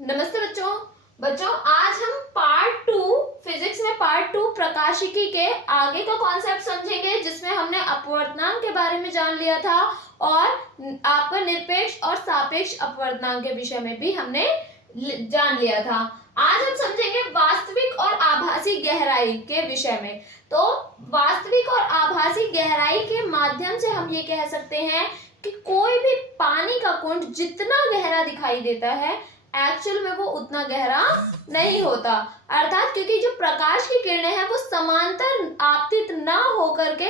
नमस्ते बच्चों। आज हम पार्ट 2 फिजिक्स में पार्ट 2 प्रकाशिकी के आगे का कॉन्सेप्ट समझेंगे, जिसमें हमने अपवर्तनांक के बारे में जान लिया था और आपका निरपेक्ष और सापेक्ष अपवर्तनांक के विषय में भी हमने जान लिया था। आज हम समझेंगे वास्तविक और आभासी गहराई के विषय में। तो वास्तविक और आभासी गहराई के माध्यम से हम ये कह सकते हैं कि कोई भी पानी का कुंड जितना गहरा दिखाई देता है, एक्चुअल में वो उतना गहरा नहीं होता। अर्थात क्योंकि जो प्रकाश की किरणें हैं वो समांतर आपतित ना होकर के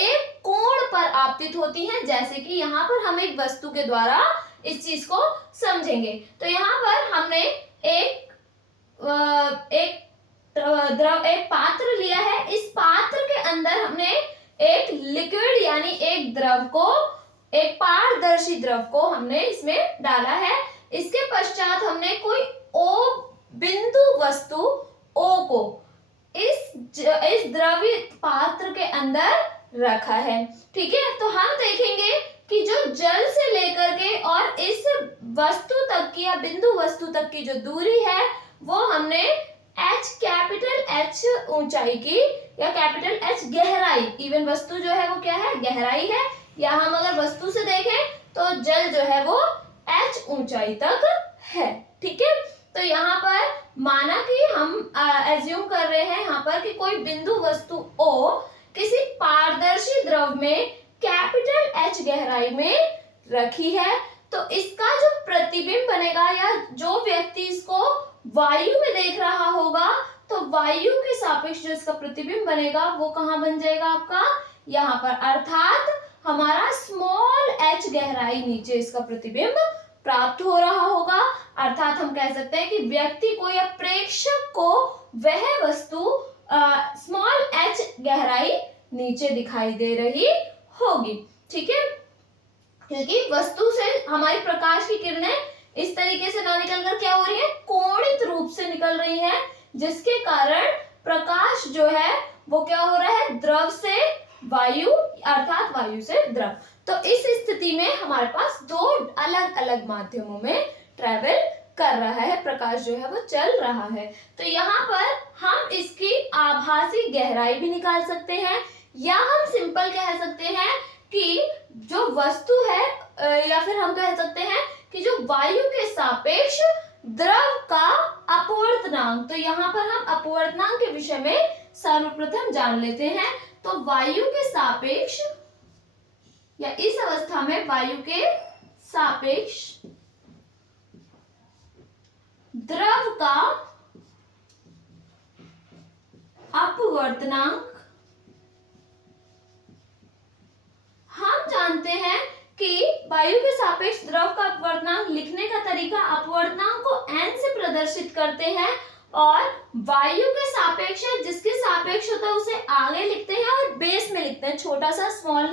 एक कोण पर आपतित होती हैं, जैसे कि यहाँ पर हम एक वस्तु के द्वारा इस चीज को समझेंगे। तो यहाँ पर हमने एक पात्र लिया है। इस पात्र के अंदर हमने एक लिक्विड यानी एक द्रव को, एक पारदर्शी द्रव को हमने इसमें डाला है। इसके पश्चात हमने कोई O बिंदु वस्तु O को इस द्रवित पात्र के अंदर रखा है। ठीक है, तो हम देखेंगे कि जो जल से लेकर के और इस वस्तु तक की या बिंदु वस्तु तक की जो दूरी है वो हमने H कैपिटल H ऊंचाई की या कैपिटल H गहराई, इवन वस्तु जो है वो क्या है, गहराई है। या हम अगर वस्तु से देखें तो जल जो है वो H ऊंचाई तक है। ठीक है, तो यहाँ पर माना कि हम एज्यूम कर रहे हैं यहाँ पर कि कोई बिंदु वस्तु O किसी पारदर्शी द्रव में कैपिटल H गहराई में रखी है। तो इसका जो प्रतिबिंब बनेगा या जो व्यक्ति इसको वायु में देख रहा होगा, तो वायु के सापेक्ष जो इसका प्रतिबिंब बनेगा वो कहाँ बन जाएगा आपका, यहाँ पर। अर्थात हमारा स्मॉल h गहराई नीचे इसका प्रतिबिंब प्राप्त हो रहा होगा। अर्थात हम कह सकते हैं कि व्यक्ति को या प्रेक्षक को वह वस्तु स्मॉल h गहराई नीचे दिखाई दे रही होगी। ठीक है, क्योंकि वस्तु से हमारी प्रकाश की किरणें इस तरीके से ना निकलकर क्या हो रही है, कोणित रूप से निकल रही है, जिसके कारण प्रकाश जो है वो क्या हो रहा है, द्रव से वायु अर्थात वायु से द्रव। तो इस स्थिति में हमारे पास दो अलग अलग माध्यमों में ट्रेवल कर रहा है, प्रकाश जो है वो चल रहा है। तो यहाँ पर हम इसकी आभासी गहराई भी निकाल सकते हैं, या हम सिंपल कह सकते हैं कि जो वस्तु है या फिर हम कह सकते हैं कि जो वायु के सापेक्ष द्रव का अपवर्तनांक। तो यहाँ पर हम अपवर्तनांक के विषय में सर्वप्रथम जान लेते हैं। तो वायु के सापेक्ष या इस अवस्था में वायु के सापेक्ष द्रव का अपवर्तनांक हम जानते हैं कि वायु के सापेक्ष द्रव का अपवर्तनांक लिखने का तरीका अपवर्तनांक को n से प्रदर्शित करते हैं और वायु के सापेक्ष जिसके सापेक्ष होता है उसे आगे लिखते हैं और बेस में लिखते हैं छोटा सा स्मॉल।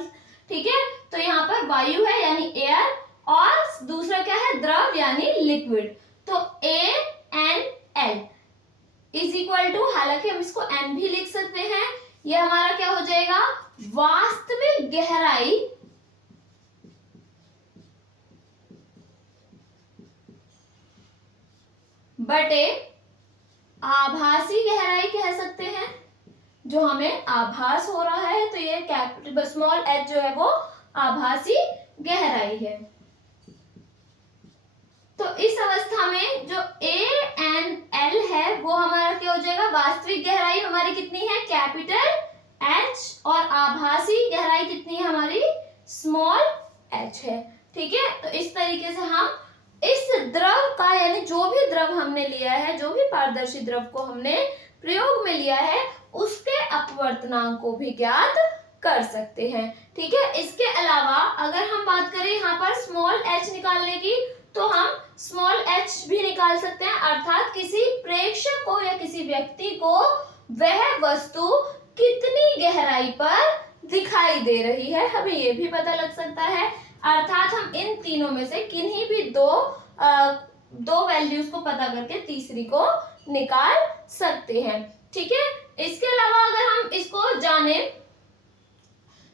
ठीक है, तो यहाँ पर वायु है यानी एयर और दूसरा क्या है, द्रव यानी लिक्विड। तो ANL इज इक्वल टू, हालांकि हम इसको N भी लिख सकते हैं, यह हमारा क्या हो जाएगा, वास्तविक गहराई बटे आभासी गहराई कह सकते हैं, जो हमें आभास हो रहा है। तो ये कैपिटल स्मॉल h जो है वो आभासी गहराई है। तो इस अवस्था में जो ANL है वो हमारा क्या हो जाएगा, वास्तविक गहराई हमारी कितनी है, कैपिटल H, और आभासी गहराई कितनी है हमारी, स्मॉल h है। ठीक है, तो इस तरीके से हम इस द्रव का यानी जो भी द्रव हमने लिया है, जो भी पारदर्शी द्रव को हमने प्रयोग में लिया है, उसके अपवर्तनांक को भी ज्ञात कर सकते हैं। ठीक है, इसके अलावा अगर हम बात करें यहाँ पर स्मॉल h निकालने की, तो हम स्मॉल h भी निकाल सकते हैं। अर्थात किसी प्रेक्षक को या किसी व्यक्ति को वह वस्तु कितनी गहराई पर दिखाई दे रही है, हमें ये भी पता लग सकता है। अर्थात हम इन तीनों में से किन्हीं भी दो वैल्यूज को पता करके तीसरी को निकाल सकते हैं। ठीक है, इसके अलावा अगर हम इसको जाने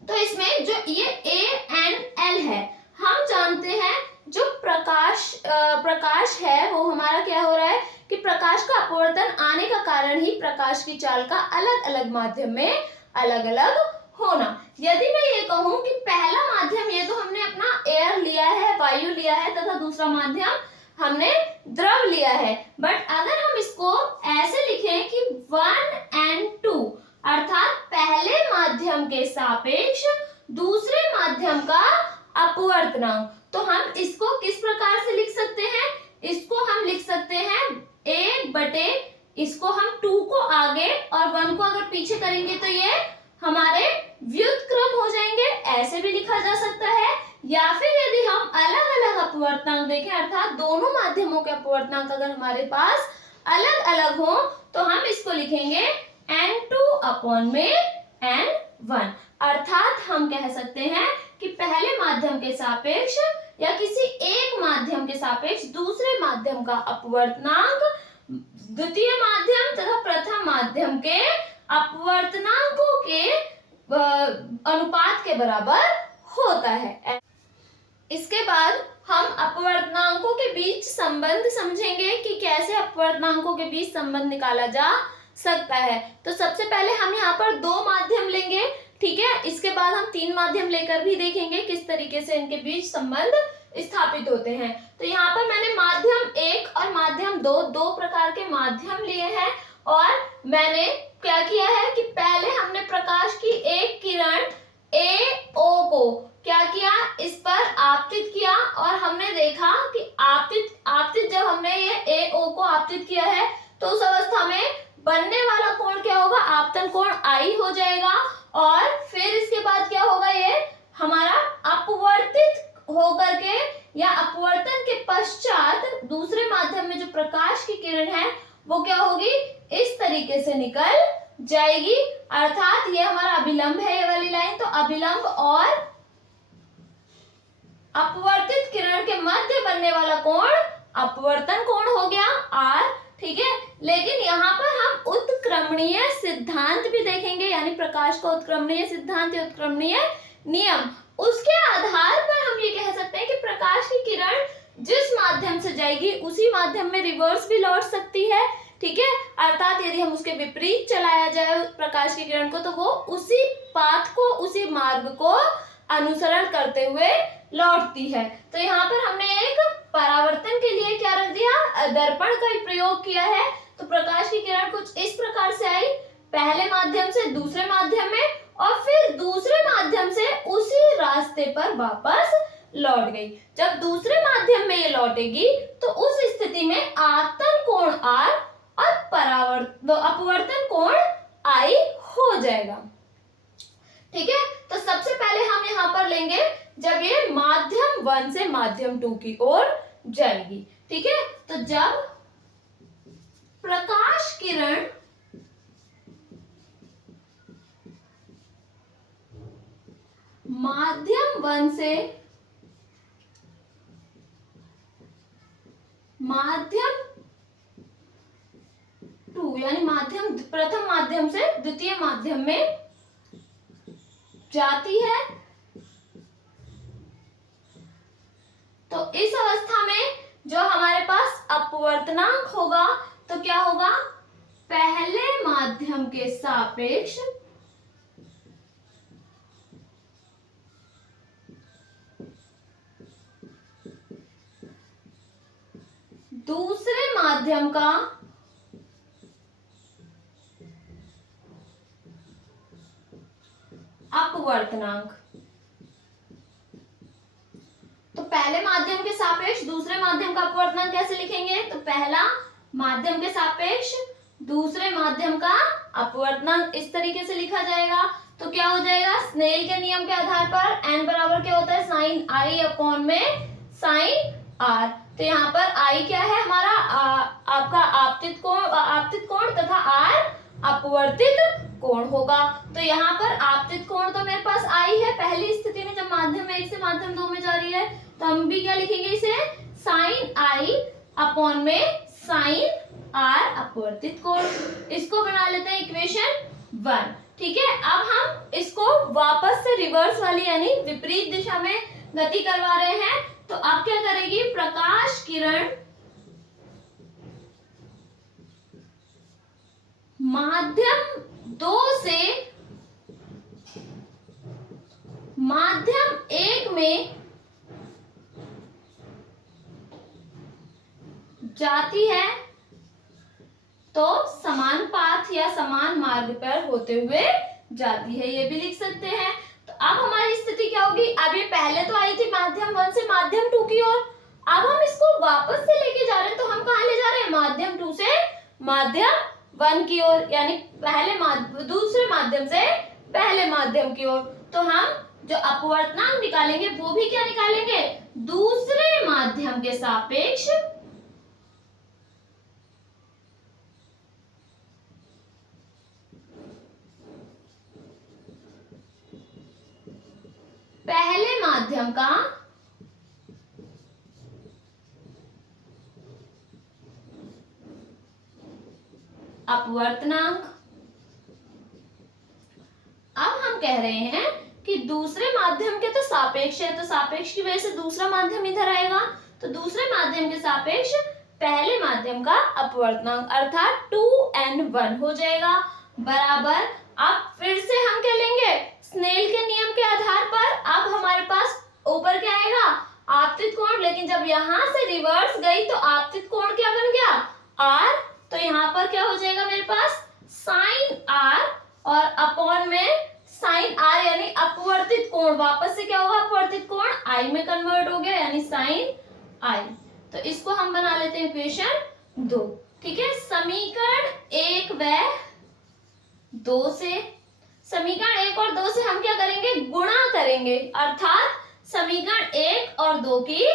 तो इसमें जो ये ANL है, हम जानते हैं जो प्रकाश है वो हमारा क्या हो रहा है कि प्रकाश का अपवर्तन आने का कारण ही प्रकाश की चाल का अलग अलग माध्यम में अलग अलग होना। यदि मैं ये कहूं कि पहला माध्यम, ये तो हमने अपना एयर लिया है, वायु लिया है, तथा दूसरा माध्यम हमने द्रव लिया है, बट अगर हम इसको ऐसे लिखें कि 1 and 2, अर्थात पहले माध्यम के सापेक्ष दूसरे माध्यम का अपवर्तनांक, तो हम इसको किस प्रकार से लिख सकते हैं? इसको हम लिख सकते हैं 1 बटे, इसको हम 2 को आगे और 1 को अगर पीछे करेंगे तो ये हमारे व्युत्क्रम हो जाएंगे, ऐसे भी लिखा जा सकता है। या फिर यदि हम अलग अलग अपवर्तनांक देखें, अर्थात दोनों माध्यमों के अपवर्तनांक अगर हमारे पास अलग अलग हो, तो हम इसको लिखेंगे n2 अपॉन में n1, अर्थात हम कह सकते हैं कि पहले माध्यम के सापेक्ष या किसी एक माध्यम के सापेक्ष दूसरे माध्यम का अपवर्तनांक द्वितीय माध्यम तथा प्रथम माध्यम के अपवर्तनांकों के अनुपात के बराबर होता है। इसके बाद हम अपवर्तनांकों के बीच संबंध समझेंगे कि कैसे अपवर्तनांकों के बीच संबंध निकाला जा सकता है। तो सबसे पहले हम यहाँ पर 2 माध्यम लेंगे, ठीक है। इसके बाद हम 3 माध्यम लेकर भी देखेंगे किस तरीके से इनके बीच संबंध स्थापित होते हैं। तो यहाँ पर मैंने माध्यम 1 और माध्यम 2 दो प्रकार के माध्यम लिए हैं, और मैंने क्या किया है कि पहले हमने प्रकाश की एक किरण AO को क्या किया, इस पर आपतित किया, और हमने देखा कि आपतित जब हमने ये AO को आपतित किया है तो उस अवस्था में बनने वाला कोण क्या होगा, आपतन कोण I हो जाएगा। और फिर इसके बाद क्या होगा, ये हमारा अपवर्तित होकर के या अपवर्तन के पश्चात दूसरे माध्यम में जो प्रकाश की किरण है वो क्या होगी, इस तरीके से निकल जाएगी, अर्थात ये हमारा अभिलंब है, ये वाली लाइन। तो अभिलंब और अपवर्तित किरण के मध्य बनने वाला कोण अपवर्तन कोण हो गया R, ठीक है। लेकिन यहाँ पर हम उत्क्रमणीय सिद्धांत भी देखेंगे, यानी प्रकाश का उत्क्रमणीय सिद्धांत या उत्क्रमणीय नियम, उसके आधार पर हम ये कह सकते हैं कि प्रकाश की किरण जिस माध्यम से जाएगी उसी माध्यम में रिवर्स भी लौट सकती है, ठीक है। अर्थात यदि हम उसके विपरीत चलाया जाए प्रकाश की किरण को, तो वो उसी पाथ को, उसी मार्ग को अनुसरण करते हुए लौटती है। तो यहाँ पर हमने एक परावर्तन के लिए क्या रख दिया, दर्पण का प्रयोग किया है। तो प्रकाश की किरण कुछ इस प्रकार से आई, पहले माध्यम से दूसरे माध्यम में, और फिर दूसरे माध्यम से उसी रास्ते पर वापस लौट गई। जब दूसरे माध्यम में ये लौटेगी तो उस स्थिति में आपतन कोण R और अपवर्तन कोण I हो जाएगा, ठीक है। तो सबसे पहले हम यहाँ पर लेंगे जब ये माध्यम 1 से माध्यम 2 की ओर जाएगी, ठीक है। तो जब प्रकाश किरण माध्यम 1 से माध्यम 2 यानी माध्यम प्रथम माध्यम से द्वितीय माध्यम में जाती है, तो इस अवस्था में जो हमारे पास अपवर्तनांक होगा तो क्या होगा, पहले माध्यम के सापेक्ष दूसरे माध्यम का अपवर्तनांक। तो पहले माध्यम के सापेक्ष दूसरे माध्यम का अपवर्तनांक कैसे लिखेंगे, तो पहला माध्यम के सापेक्ष दूसरे माध्यम का अपवर्तनांक इस तरीके से लिखा जाएगा। तो क्या हो जाएगा, स्नेल के नियम के आधार पर n बराबर क्या होता है, साइन I अपॉन में साइन R। तो यहाँ पर I क्या है हमारा, आपका आपतित कोण तथा R अपवर्तित कोण होगा। तो यहाँ पर आपतित कोण तो मेरे पास I है पहली स्थिति में, जब माध्यम 1 से माध्यम 2 में जा रही है, तो हम भी क्या लिखेंगे इसे, साइन I अपॉन में साइन R अपवर्तित कोण। इसको बना लेते हैं इक्वेशन 1, ठीक है। अब हम इसको वापस से रिवर्स वाली यानी विपरीत दिशा में गति करवा रहे हैं। तो अब क्या करेगी, प्रकाश किरण माध्यम 2 से माध्यम 1 में जाती है तो समान पाथ या समान मार्ग पर होते हुए जाती है, ये भी लिख सकते हैं। तो अब हमारी स्थिति क्या होगी, अब ये पहले तो आई थी माध्यम 1 से माध्यम 2 की ओर, अब हम इसको वापस से लेके जा रहे हैं, तो हम कहाँ ले जा रहे हैं, माध्यम 2 से माध्यम 1 की ओर, यानी दूसरे माध्यम से पहले माध्यम की ओर। तो हम जो अपवर्तनांक निकालेंगे वो भी क्या निकालेंगे, दूसरे माध्यम के सापेक्ष पहले माध्यम का अपवर्तनांक। अब हम कह रहे हैं कि दूसरे माध्यम के तो सापेक्ष है, तो सापेक्ष की वजह से दूसरा माध्यम इधर आएगा, तो दूसरे माध्यम के सापेक्ष पहले माध्यम का अपवर्तनांक अर्थात 2n1 हो जाएगा बराबर। अब फिर से हम क्या लेंगे, स्नेल के नियम के आधार पर अब हमारे पास ऊपर क्या आएगा, आपतित कोण, लेकिन जब यहां से रिवर्स गई तो आपतित कोण क्या बन गया, r, तो यहाँ पर क्या हो जाएगा मेरे पास साइन r और अपॉन में साइन r, यानी अपवर्तित कोण, वापस से क्या होगा, अपवर्तित कोण i में कन्वर्ट हो गया यानी साइन i। तो इसको हम बना लेते हैं इक्वेशन 2, ठीक है। समीकरण 1 व 2 से, समीकरण 1 और 2 से हम क्या करेंगे, गुणा करेंगे, अर्थात समीकरण 1 और 2 की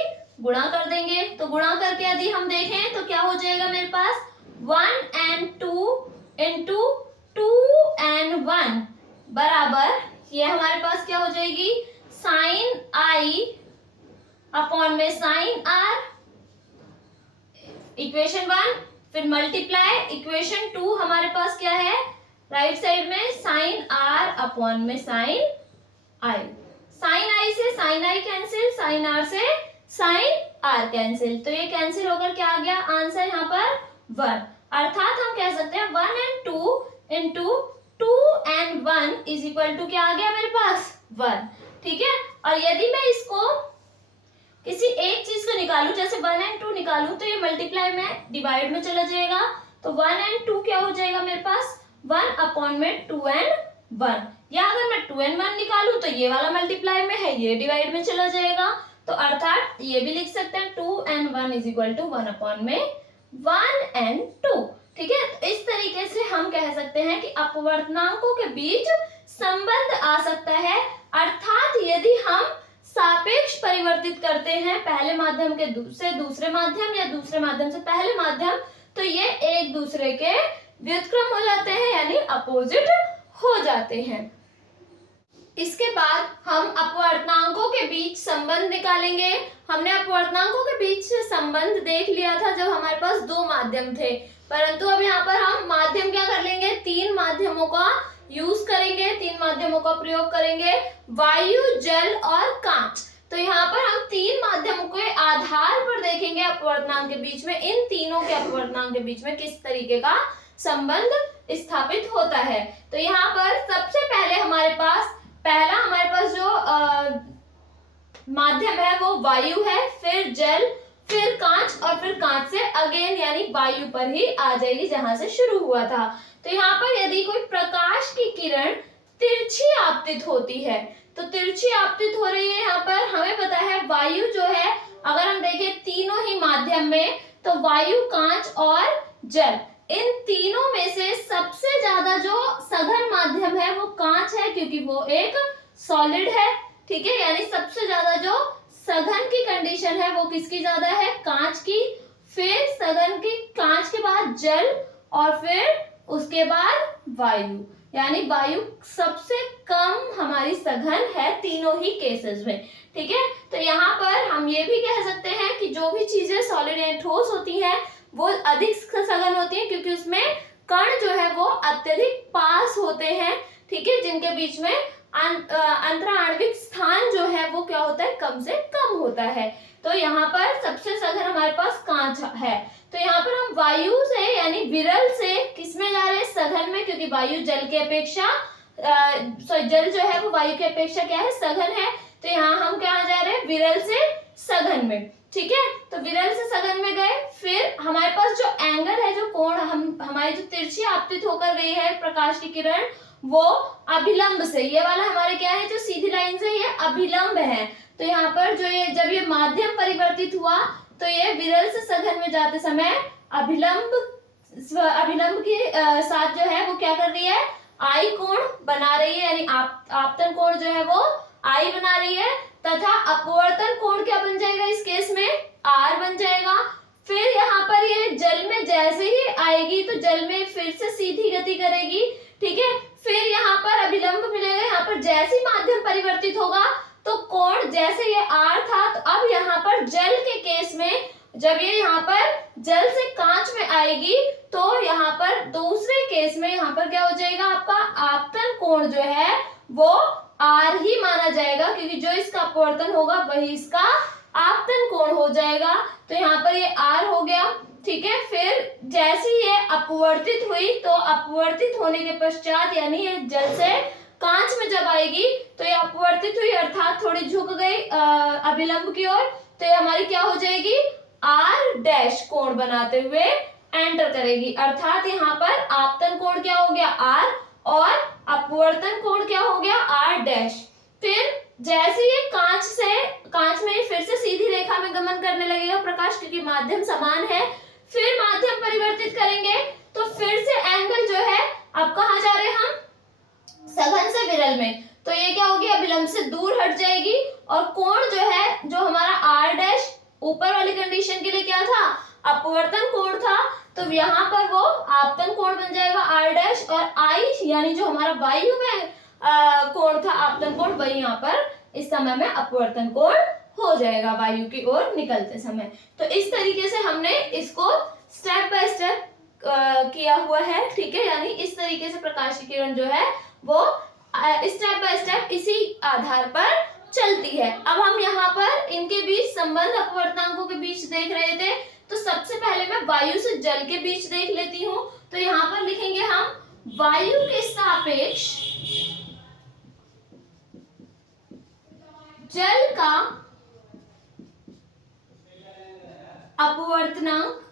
गुणा कर देंगे। तो गुणा करके यदि हम देखें तो क्या हो जाएगा मेरे पास 1n2 इंटू 2n1 बराबर, ये हमारे पास क्या हो जाएगी, साइन i अपॉन में साइन r, इक्वेशन 1, फिर मल्टीप्लाई इक्वेशन 2 हमारे पास क्या है, राइट साइड में साइन r अपॉन में साइन i, साइन i से sine i cancel, sine r से साइन r कैंसिल, तो ये कैंसिल होकर क्या आ गया, आंसर यहाँ पर 1, अर्थात हम कह सकते हैं 1n2 into 2n1 is equal to क्या आ गया मेरे पास 1, ठीक है। और यदि मैं इसको किसी एक चीज को निकालूं, जैसे 1n2 निकालूं, तो ये मल्टीप्लाई में डिवाइड में चला जाएगा, तो 1n2 क्या हो जाएगा मेरे पास 1 अपॉन में 2n1, या अगर मैं 2n1 निकालूं तो ये वाला मल्टीप्लाई में है, ये डिवाइड में चला जाएगा, तो अर्थात ये भी लिख सकते हैं 2n1 is equal to 1 upon में 1n2, ठीक है। तो इस तरीके से हम कह सकते हैं कि अपवर्तनांकों के बीच संबंध आ सकता है, अर्थात यदि हम सापेक्ष परिवर्तित करते हैं पहले माध्यम के से दूसरे माध्यम या दूसरे माध्यम से पहले माध्यम, तो ये एक दूसरे के व्युत्क्रम हो जाते हैं, यानी अपोजिट हो जाते हैं। इसके बाद हम अपवर्तनांकों के बीच संबंध निकालेंगे। हमने अपवर्तनांकों के बीच से संबंध देख लिया था जब हमारे पास दो माध्यम थे, परंतु अब यहाँ पर हम माध्यम क्या कर लेंगे, 3 माध्यमों का यूज करेंगे, 3 माध्यमों का प्रयोग करेंगे, वायु, जल और कांच। तो यहाँ पर हम 3 माध्यमों के आधार पर देखेंगे अपवर्तनांक के बीच में, इन तीनों के अपवर्तनांक के बीच में किस तरीके का संबंध स्थापित होता है। तो यहाँ पर सबसे पहले हमारे पास जो माध्यम है वो वायु है, फिर जल, फिर कांच, और फिर कांच से अगेन यानी वायु पर ही आ जाएगी जहां से शुरू हुआ था। तो यहाँ पर यदि कोई प्रकाश की किरण तिरछी आपतित होती है, तो तिरछी आपतित हो रही है, यहाँ पर हमें पता है वायु जो है, अगर हम देखें तीनों ही माध्यम में, तो वायु, कांच और जल, इन तीनों में से सबसे ज्यादा जो सघन माध्यम है वो कांच है, क्योंकि वो एक सॉलिड है, ठीक है, यानी सबसे ज्यादा जो सघन की कंडीशन है वो किसकी ज्यादा है, कांच की, फिर सघन की, कांच के बाद जल, और फिर उसके बाद वायु, यानी वायु सबसे कम हमारी सघन है तीनों ही केसेस में, ठीक है। तो यहाँ पर हम ये भी कह सकते हैं कि जो भी चीजें सॉलिड या ठोस होती हैं वो अधिक सघन होती है, क्योंकि उसमें कण जो है वो अत्यधिक पास होते हैं, ठीक है, जिनके बीच में अंतराण्विक स्थान जो है वो क्या होता है, कम से कम होता है। तो यहाँ पर सबसे सघन हमारे पास कांच है। तो यहाँ पर हम वायु से यानी विरल से किस में जा रहे हैं, सघन में, क्योंकि वायु जल के अपेक्षा जल जो है वो वायु की अपेक्षा क्या है, सघन है। तो यहाँ हम कहाँ जा रहे हैं, विरल से सघन में। ठीक है, तो विरल से सघन में गए, फिर हमारे पास जो एंगल है, जो कोण हमारी जो तिरछी आपतित होकर गई है प्रकाश की किरण, वो अभिलंब से, ये वाला हमारे क्या है, जो सीधी लाइन से ये अभिलंब है। तो यहाँ पर जो ये जब ये माध्यम परिवर्तित हुआ तो ये विरल से सघन में जाते समय अभिलंब के साथ जो है वो क्या कर रही है, आई कोण बना रही है, यानी आपतन कोण जो है वो आई बना रही है, तथा अपवर्तन कोण क्या बन जाएगा इस केस में, आर बन जाएगा। फिर यहाँ पर ये जल में जैसे ही आएगी तो जल में फिर से सीधी गति करेगी। ठीक है, फिर यहाँ पर अभिलंब मिलेगा, यहाँ पर जैसे माध्यम परिवर्तित होगा तो कोण, जैसे ये आर था तो अब यहाँ पर जल के केस में जब ये यहाँ पर जल से कांच में आएगी तो यहाँ पर दूसरे केस में यहाँ पर क्या हो जाएगा, आपका आपतन कोण जो है वो आर ही माना जाएगा, क्योंकि जो इसका अपवर्तन होगा वही इसका आपतन कोण हो जाएगा। तो यहाँ पर ये आर हो गया। ठीक है, फिर जैसे ये अपवर्तित हुई तो अपवर्तित होने के पश्चात यानी ये जल से कांच में जब आएगी तो ये अपवर्तित हुई, अर्थात थोड़ी झुक गई अभिलंब की ओर, तो ये हमारी क्या हो जाएगी, आर डैश कोण बनाते हुए एंटर करेगी। अर्थात यहाँ पर आपतन कोण क्या हो गया, आर, और अपवर्तन कोण क्या हो गया, आर डैश। फिर जैसे ये कांच में फिर से सीधी रेखा में गमन करने लगेगा प्रकाश, क्योंकि माध्यम समान है। फिर माध्यम परिवर्तित करेंगे तो फिर से एंगल जो है, अब कहाँ जा रहे हैं हम, सघन से विरल में, तो ये क्या होगी, अभिलंब से दूर हट जाएगी, और कोण जो है, जो हमारा आर डैश ऊपर वाली कंडीशन के लिए क्या था, अपवर्तन कोण था, तो यहाँ पर वो आपतन कोण बन जाएगा आर डैश, और आई यानी जो हमारा वायु में कोण था आपतन कोण, वही यहाँ पर इस समय में अपवर्तन कोण हो जाएगा वायु की ओर निकलते समय। तो इस तरीके से हमने इसको स्टेप बाय स्टेप किया हुआ है। ठीक है, यानी इस तरीके से प्रकाश की किरण जो है वो स्टेप बाय स्टेप इसी आधार पर चलती है। अब हम यहाँ पर इनके बीच संबंध अपवर्तनांकों के बीच देख रहे थे, तो सबसे पहले मैं वायु से जल के बीच देख लेती हूँ। तो यहाँ पर लिखेंगे हम वायु के सापेक्ष जल का अपवर्तनांक,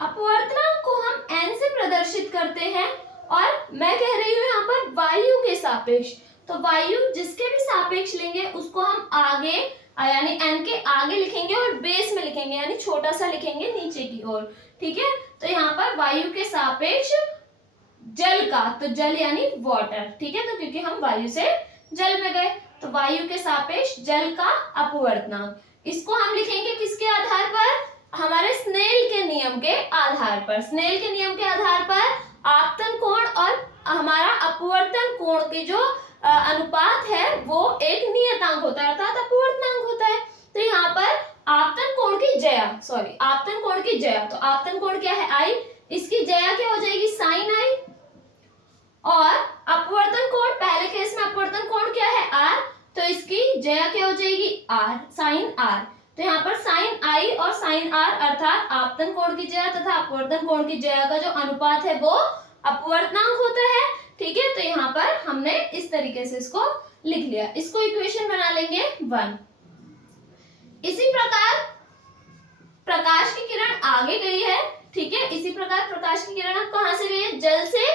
अपवर्तनांक को हम n से प्रदर्शित करते हैं, और मैं कह रही हूं यहाँ पर वायु के सापेक्ष। तो वायु जिसके भी सापेक्ष लेंगे उसको हम आगे यानी n के आगे लिखेंगे और बेस में लिखेंगे, यानी छोटा सा लिखेंगे नीचे की ओर। ठीक है, तो यहाँ पर वायु के सापेक्ष जल का, तो जल यानी वाटर। ठीक है, तो क्योंकि हम वायु से जल में गए तो वायु के सापेक्ष जल का अपवर्तनांक, इसको हम लिखेंगे किसके आधार पर, हमारे स्नेल के नियम के आधार पर। स्नेल के नियम के आधार पर आपतन कोण और हमारा अपवर्तन कोण की जो अनुपात है वो एक नियतांक होता है, अर्थात अपवर्तनांक होता है। तो यहाँ पर आपतन कोण की जया, आपतन कोण की जया, तो आपतन कोण क्या है, आई, इसकी जया क्या हो जाएगी, साइन आई, और अपवर्तन कोण, पहले केस में अपवर्तन कोण क्या है, आर, तो इसकी जया क्या हो जाएगी, आर, साइन आर। तो यहाँ पर साइन आई और साइन आर अर्थात आपतन कोण की जया तथा अपवर्तन कोण की जया का जो अनुपात है वो अपवर्तनांक होता है। ठीक है, तो यहाँ पर हमने इस तरीके से इसको लिख लिया। इसको इक्वेशन बना लेंगे 1। इसी प्रकार प्रकाश की किरण आगे गई है। ठीक है, इसी प्रकार प्रकाश की किरण अब कहां से गई है, जल से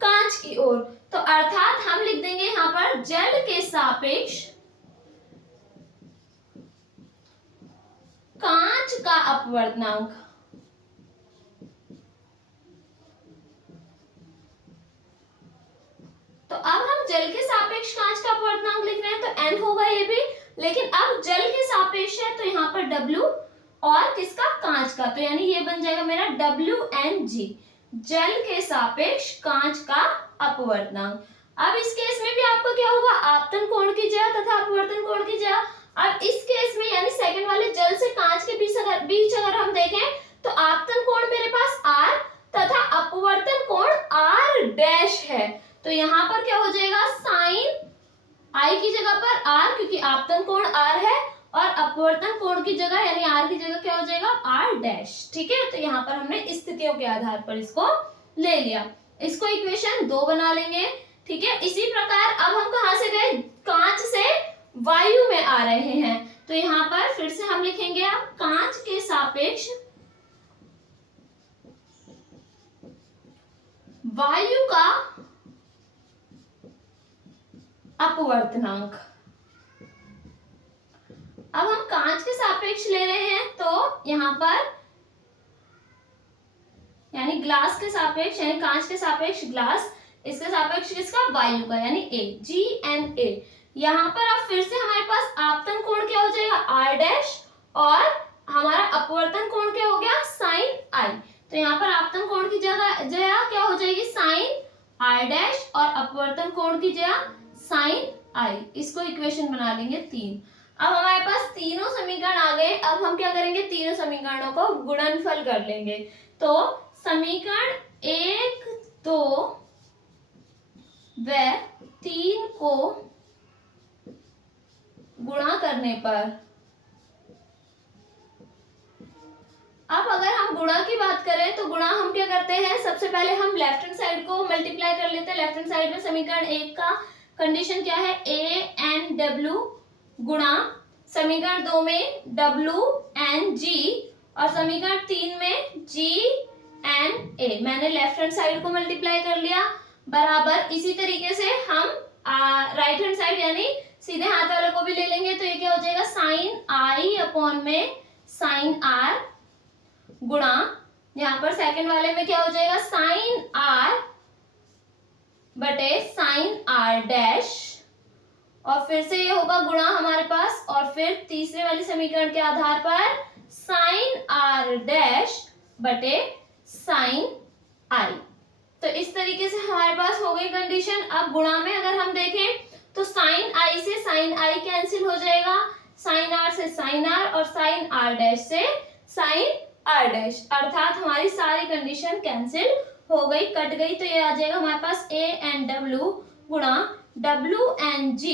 कांच की ओर, तो अर्थात हम लिख देंगे यहाँ पर जल के सापेक्ष कांच का अपवर्तनांक। तो अब हम जल के सापेक्ष कांच का अपवर्तनांक लिख रहे हैं, तो n होगा ये भी, लेकिन अब जल के सापेक्ष है तो यहाँ पर W, और किसका, कांच का, तो यानी ये बन जाएगा मेरा WNG, जल के सापेक्ष कांच का अपवर्तनांक। अब इस केस में भी आपका क्या होगा, आपतन कोण की जया तथा अपवर्तन कोण की जया। अब इस केस में यानी सेकंड वाले जल से कांच के बीच अगर हम देखें तो आपतन कोण मेरे पास R तथा अपवर्तन कोण R डैश है, तो यहाँ पर क्या हो जाएगा, साइन आई की जगह पर आर, क्योंकि आपतन कोण आर है, और अपवर्तन कोण की जगह यानी आर की जगह क्या हो जाएगा, आर डैश। ठीक है, तो यहाँ पर हमने स्थितियों के आधार पर इसको ले लिया। इसको इक्वेशन 2 बना लेंगे। ठीक है, इसी प्रकार अब हम कहां से गए, कांच से वायु में आ रहे हैं, तो यहाँ पर फिर से हम लिखेंगे अब कांच के सापेक्ष वायु का अपवर्तनांक। अब हम कांच के सापेक्ष ले रहे हैं, तो यहाँ पर यानी ग्लास के सापेक्ष, यानी कांच के सापेक्ष ग्लास, इसके सापेक्ष किसका, वायु का, यानी ए, GNA। यहाँ पर अब फिर से हमारे पास आपतन कोण क्या हो जाएगा, R डैश, और हमारा अपवर्तन कोण क्या हो गया, साइन I। तो यहाँ पर आपतन कोण की जगह क्या हो जाएगी, साइन R डैश, और अपवर्तन कोण की जगह साइन I। इसको इक्वेशन बना लेंगे 3। अब हमारे पास तीनों समीकरण आ गए। अब हम क्या करेंगे, तीनों समीकरणों को गुणनफल कर लेंगे। तो समीकरण 1, 2 व 3 को गुणा करने पर, अब अगर हम गुणा की बात करें तो गुणा हम क्या करते हैं, सबसे पहले हम लेफ्ट हैंड साइड को मल्टीप्लाई कर लेते हैं। लेफ्ट हैंड साइड में समीकरण 1 का कंडीशन क्या है, ANW गुणा समीकरण 2 में WNG, और समीकरण 3 में GNA। मैंने लेफ्ट हैंड साइड को मल्टीप्लाई कर लिया, बराबर इसी तरीके से हम राइट हैंड साइड यानी सीधे हाथ वाले को भी ले लेंगे। तो ये क्या हो जाएगा, साइन I अपॉन में साइन R गुणा, यहाँ पर सेकंड वाले में क्या हो जाएगा, साइन R बटे साइन R डैश, और फिर से ये होगा गुणा हमारे पास, और फिर तीसरे वाली समीकरण के आधार पर साइन R डैश बटे साइन I। तो इस तरीके से हमारे पास हो गई कंडीशन। अब गुणा में अगर हम देखें तो साइन I से साइन I कैंसिल हो जाएगा, साइन R से साइन R, और साइन R डैश से साइन R डैश, अर्थात हमारी सारी कंडीशन कैंसिल हो गई, कट गई। तो ये आ जाएगा हमारे पास ANW गुणा WNG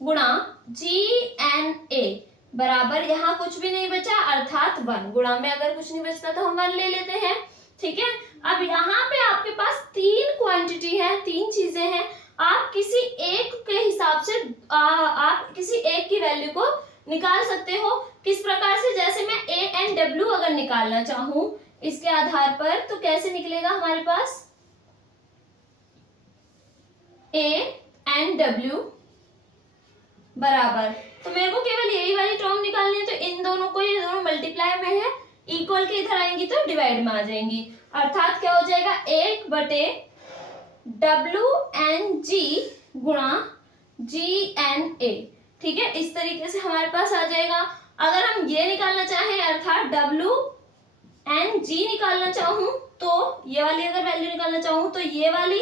गुणा GNA बराबर, यहाँ कुछ भी नहीं बचा अर्थात 1। गुणा में अगर कुछ नहीं बचता तो हम 1 ले लेते हैं। ठीक है, अब यहाँ पे आपके पास 3 क्वांटिटी है, 3 चीजें हैं। आप किसी एक के हिसाब से आप किसी एक की वैल्यू को निकाल सकते हो। किस प्रकार से, जैसे मैं ANW अगर निकालना चाहूं इसके आधार पर, तो कैसे निकलेगा हमारे पास, ANW बराबर, तो मेरे को केवल यही वाली टर्म निकालनी है, तो इन दोनों को, ये दोनों मल्टीप्लाई में है, इक्वल के इधर आएंगी तो डिवाइड में आ जाएंगी, अर्थात क्या हो जाएगा, 1 बटे WNG गुणा GNA। ठीक है, इस तरीके से हमारे पास आ जाएगा। अगर हम ये निकालना चाहें अर्थात WNG निकालना चाहूं, तो ये वाली अगर वैल्यू निकालना चाहूं तो ये वाली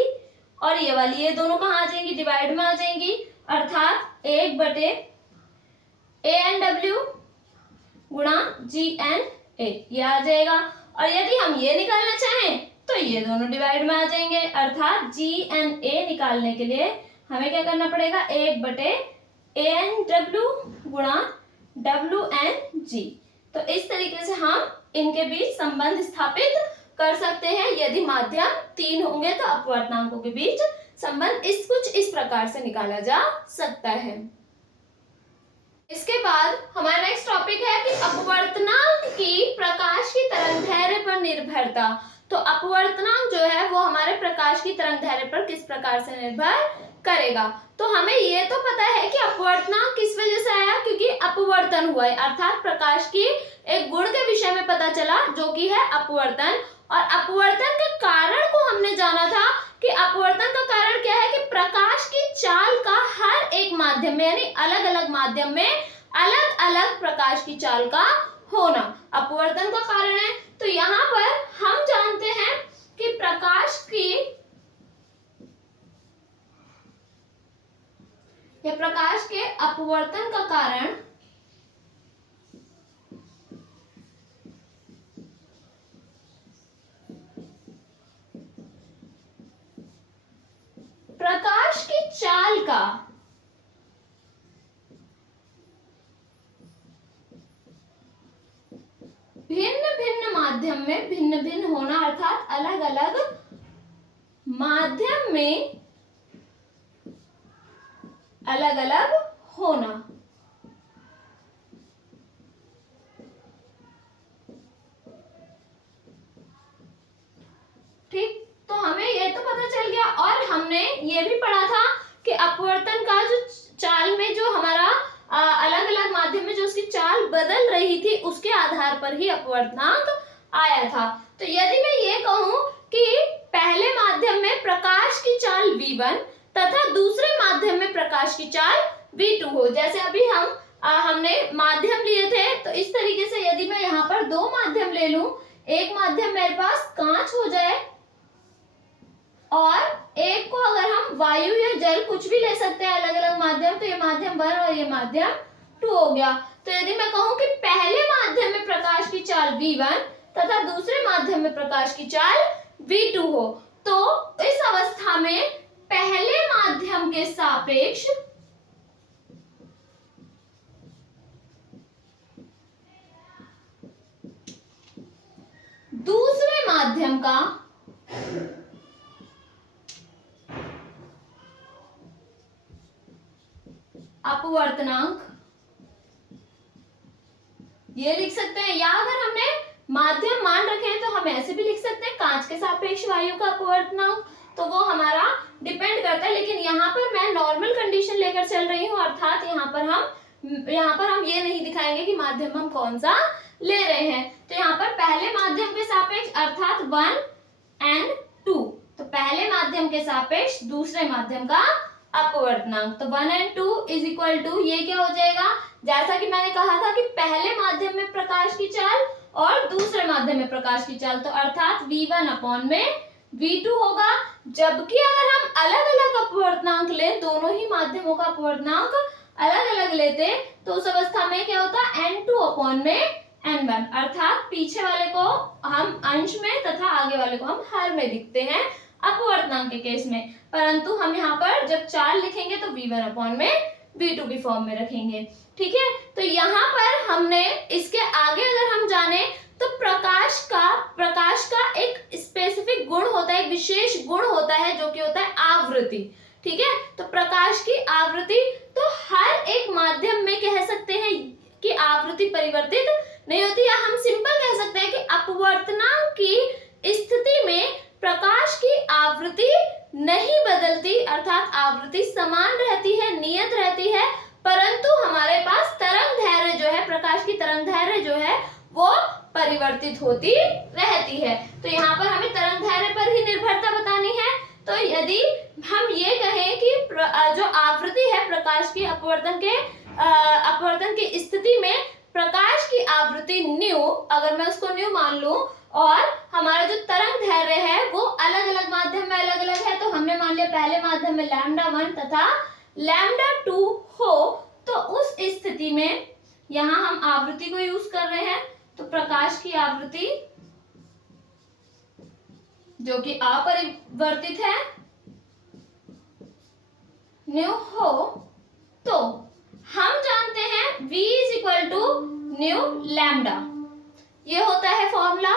और ये वाली, ये दोनों कहाँ आ जाएंगी, डिवाइड में आ जाएंगी, अर्थात 1 बटे ANW गुणा GNA ये आ जाएगा। और यदि हम ये निकालना चाहें तो ये दोनों डिवाइड में आ जाएंगे, अर्थात GNA निकालने के लिए हमें क्या करना पड़ेगा, 1 बटे ANW गुणा WNG। तो इस तरीके से हम इनके बीच संबंध स्थापित कर सकते हैं। यदि माध्यम 3 होंगे तो अपवर्तनांकों के बीच संबंध कुछ इस प्रकार से निकाला जा सकता है। इसके बाद हमारा नेक्स्ट टॉपिक है कि अपवर्तनांक की प्रकाश की तरंगदैर्घ्य पर निर्भरता। तो अपवर्तनांक जो है वो हमारे प्रकाश की तरंगदैर्घ्य पर किस प्रकार से निर्भर करेगा। तो हमें ये तो पता है कि अपवर्तनांक किस वजह से आया, क्योंकि अपवर्तन हुआ है, अर्थात प्रकाश की एक गुण के विषय में पता चला जो कि है अपवर्तन। और अपवर्तन के कारण को हमने जाना था कि अपवर्तन का कारण क्या है कि प्रकाश की चाल का हर एक माध्यम में यानी अलग अलग माध्यम में अलग अलग प्रकाश की चाल का होना अपवर्तन का कारण है। तो यहाँ पर हम जानते हैं कि प्रकाश की या प्रकाश के अपवर्तन का कारण प्रकाश की चाल का माध्यम में भिन्न भिन्न होना, अर्थात अलग अलग माध्यम में अलग अलग होना। ठीक, तो हमें ये तो पता चल गया। और हमने ये भी पढ़ा था कि अपवर्तन का जो चाल में जो हमारा अलग अलग माध्यम में जो उसकी चाल बदल रही थी उसके आधार पर ही अपवर्तनांक आया था। तो यदि मैं ये कहूं कि पहले माध्यम में प्रकाश की चाल v1 तथा दूसरे माध्यम में प्रकाश की चाल v2 हो, जैसे अभी हमने माध्यम लिए थे, तो इस तरीके से यदि मैं यहाँ पर दो माध्यम ले लूं, एक माध्यम मेरे पास कांच हो जाए और एक को अगर हम वायु या जल कुछ भी ले सकते हैं अलग अलग माध्यम, तो ये माध्यम 1 और ये माध्यम 2 हो गया। तो यदि मैं कहूं कि पहले माध्यम में प्रकाश की चाल v1 तथा दूसरे माध्यम में प्रकाश की चाल v2 हो, तो इस अवस्था में पहले माध्यम के सापेक्ष दूसरे माध्यम का अपवर्तनांक ये लिख सकते हैं, या अगर हमने माध्यम मान रखे हैं तो हम ऐसे भी लिख सकते हैं कांच के सापेक्ष वायु का अपवर्तनांक, तो वो हमारा डिपेंड करता है। लेकिन यहाँ पर मैं नॉर्मल कंडीशन लेकर चल रही हूँ, अर्थात यहाँ पर हम ये नहीं दिखाएंगे कि माध्यम हम कौन सा ले रहे हैं। तो यहाँ पर पहले माध्यम के सापेक्ष अर्थात 1 and 2, तो पहले माध्यम के सापेक्ष दूसरे माध्यम का अपवर्तनांक, तो 1 and 2 इज इक्वल टू ये क्या हो जाएगा, जैसा कि मैंने कहा था कि पहले माध्यम में प्रकाश की चाल और दूसरे माध्यम में प्रकाश की चाल, तो अर्थात v1 अपॉन में v2 होगा। जबकि अगर हम अलग अलग अपवर्तनांक लें, दोनों ही माध्यमों का अपवर्तनांक अलग अलग लेते, तो उस अवस्था में क्या होता, n2 अपॉन में n1, अर्थात पीछे वाले को हम अंश में तथा आगे वाले को हम हर में लिखते हैं अपवर्तनांक के केस में। परंतु हम यहाँ पर जब चाल लिखेंगे तो v1 अपॉन में v2 की फॉर्म में रखेंगे। ठीक है, तो यहाँ पर हमने इसके आगे अगर हम जाने तो प्रकाश का एक स्पेसिफिक गुण होता है, एक विशेष गुण होता है जो कि होता है आवृत्ति। ठीक है, तो प्रकाश की आवृत्ति, तो हर एक माध्यम में कह सकते हैं कि आवृत्ति परिवर्तित नहीं होती, या हम सिंपल कह सकते हैं कि अपवर्तनांक की स्थिति में प्रकाश की आवृत्ति नहीं बदलती, अर्थात आवृत्ति समान रहती है, नियत रहती है, परंतु हमारे पास तरंग दैर्घ्य जो है, प्रकाश की तरंग दैर्घ्य जो है वो परिवर्तित होती रहती है। तो यहाँ पर हमें तरंग दैर्घ्य पर ही निर्भरता बतानी है। तो यदि हम ये कहें कि जो आवृत्ति है प्रकाश की अपवर्तन की स्थिति में प्रकाश की आवृत्ति न्यू, अगर मैं उसको न्यू मान लूं, और हमारा जो तरंग दैर्घ्य है वो अलग अलग माध्यम में अलग अलग है, तो हमने मान लिया पहले माध्यम में λ1 तथा λ2 हो, तो उस स्थिति में यहाँ हम आवृत्ति को यूज कर रहे हैं, तो प्रकाश की आवृत्ति जो कि अपरिवर्तित है न्यू हो, तो हम जानते हैं v is equal to nu lambda, ये होता है फॉर्मूला।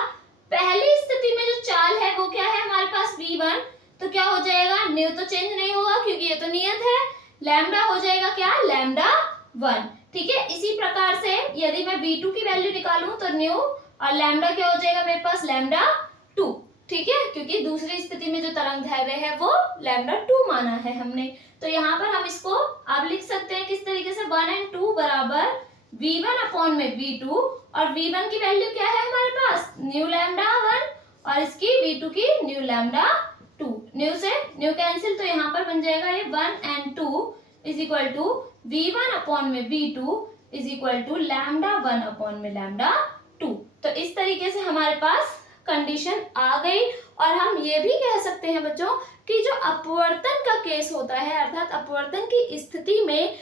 पहली स्थिति में जो चाल है वो क्या है हमारे पास v1, तो क्या हो जाएगा, न्यू तो चेंज नहीं होगा क्योंकि ये तो नियत है, लैम्डा हो जाएगा क्या, λ1। ठीक है, इसी प्रकार से यदि मैं v2 की वैल्यू निकालूं तो न्यू और लैम्डा क्या हो जाएगा मेरे पास, λ2। ठीक है, क्योंकि दूसरी स्थिति में जो तरंग दैर्घ्य है वो λ2 माना है हमने। तो यहाँ पर हम इसको अब लिख सकते हैं किस तरीके से, 1 and 2 बराबर v1 अपॉन में v2, और v1 की वैल्यू क्या है हमारे पास, न्यू λ1, और इसकी v2 की न्यू λ2, न्यू से न्यू कैंसिल, तो यहाँ पर बन जाएगा ये 1 and 2 is equal to v1 upon में v2 is equal to λ1 upon में λ2। तो इस तरीके से हमारे पास कंडीशन आ गई। और हम ये भी कह सकते हैं बच्चों कि जो अपवर्तन का केस होता है, अर्थात अपवर्तन की स्थिति में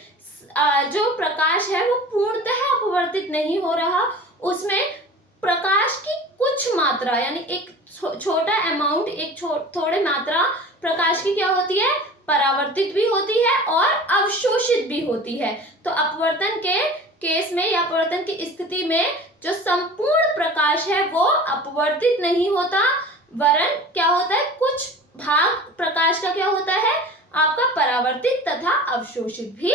जो प्रकाश है वो पूर्णतः अपवर्तित नहीं हो रहा, उसमें प्रकाश की कुछ मात्रा यानी एक छोटा अमाउंट, एक थोड़ी मात्रा प्रकाश की क्या होती है, परावर्तित भी होती है और अवशोषित भी होती है। तो अपवर्तन के केस में या अपवर्तन की स्थिति में जो संपूर्ण प्रकाश है वो अपवर्तित नहीं होता, वरन क्या होता है, कुछ भाग प्रकाश का क्या होता है, आपका परावर्तित तथा अवशोषित भी